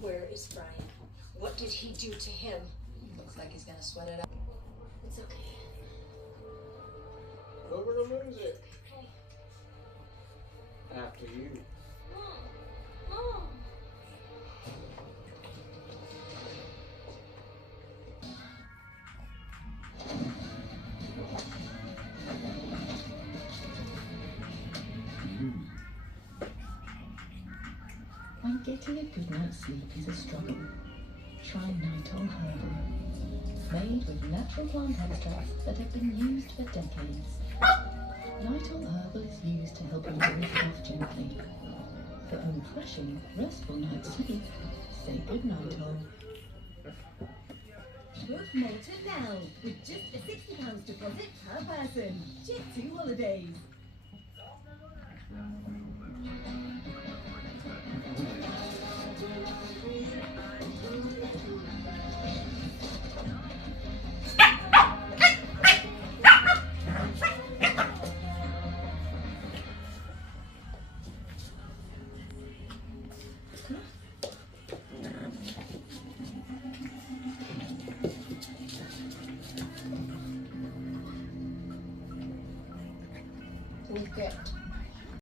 Where is Brian? What did he do to him? Looks like he's gonna sweat it out. It's okay. Over to lose it. Okay. After you. Mom. When getting a good night's sleep is a struggle, try Nitol Herbal. Made with natural plant extracts that have been used for decades. Nitol Herbal is used to help you drift off gently. For a refreshing, restful night's sleep, say good Nitol. Book Malta now, with just a £60 deposit per person. Jet2 Holidays. Okay.